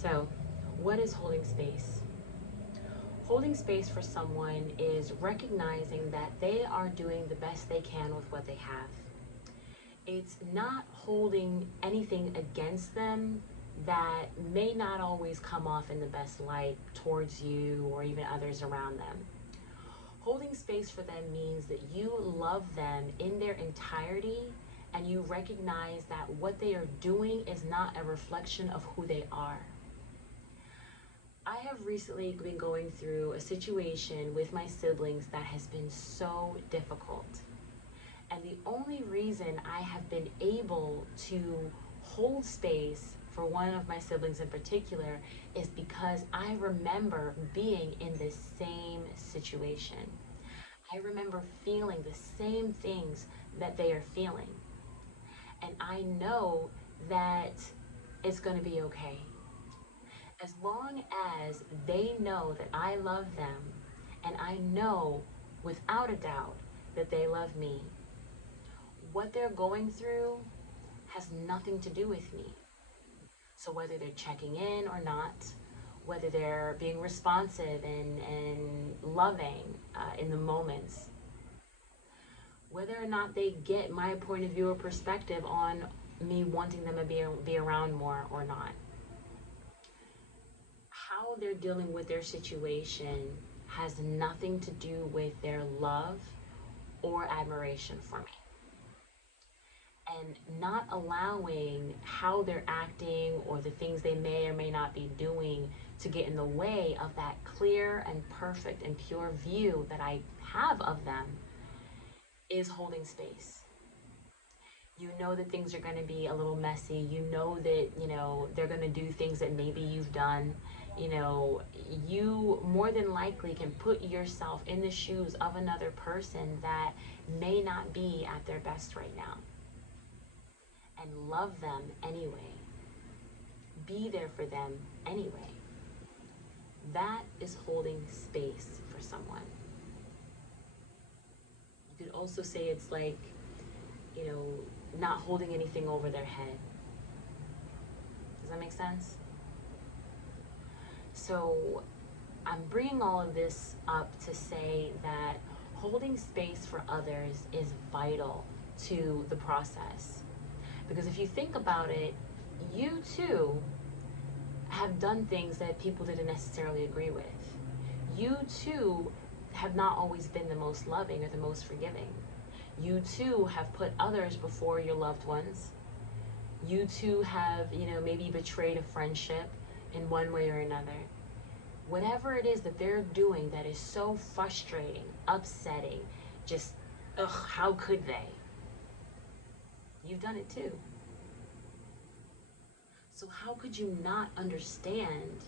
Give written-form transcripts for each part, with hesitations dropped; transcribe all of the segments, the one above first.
So, what is holding space? Holding space for someone is recognizing that they are doing the best they can with what they have. It's not holding anything against them that may not always come off in the best light towards you or even others around them. Holding space for them means that you love them in their entirety and you recognize that what they are doing is not a reflection of who they are. I have recently been going through a situation with my siblings that has been so difficult. And the only reason I have been able to hold space for one of my siblings in particular is because I remember being in this same situation. I remember feeling the same things that they are feeling. And I know that it's going to be okay. As long as they know that I love them and I know without a doubt that they love me, what they're going through has nothing to do with me. So whether they're checking in or not, whether they're being responsive and loving in the moments, whether or not they get my point of view or perspective on me wanting them to be around more or not, how they're dealing with their situation has nothing to do with their love or admiration for me. And not allowing how they're acting or the things they may or may not be doing to get in the way of that clear and perfect and pure view that I have of them is holding space. You know that things are going to be a little messy. You know that, they're going to do things that maybe you've done. You more than likely can put yourself in the shoes of another person that may not be at their best right now. And love them anyway. Be there for them anyway. That is holding space for someone. You could also say it's like, not holding anything over their head. Does that make sense? So I'm bringing all of this up to say that holding space for others is vital to the process. Because if you think about it, you too have done things that people didn't necessarily agree with. You too have not always been the most loving or the most forgiving. You too have put others before your loved ones. You too have, maybe betrayed a friendship in one way or another. Whatever it is that they're doing that is so frustrating, upsetting, just, how could they? You've done it too. So how could you not understand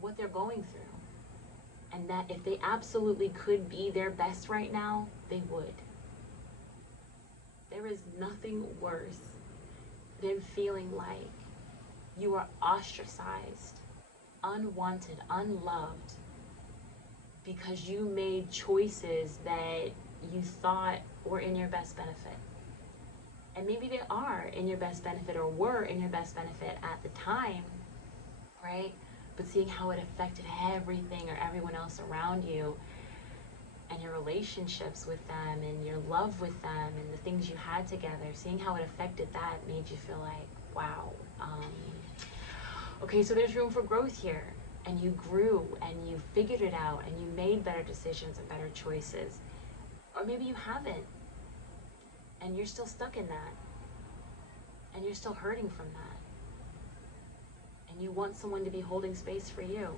what they're going through? And that if they absolutely could be their best right now, they would. There is nothing worse than feeling like you are ostracized, unwanted, unloved, because you made choices that you thought were in your best benefit. And maybe they are in your best benefit or were in your best benefit at the time, right? But seeing how it affected everything or everyone else around you and your relationships with them and your love with them and the things you had together, seeing how it affected that made you feel like, wow, okay, so there's room for growth here. And you grew and you figured it out and you made better decisions and better choices. Or maybe you haven't. And you're still stuck in that. And you're still hurting from that. And you want someone to be holding space for you.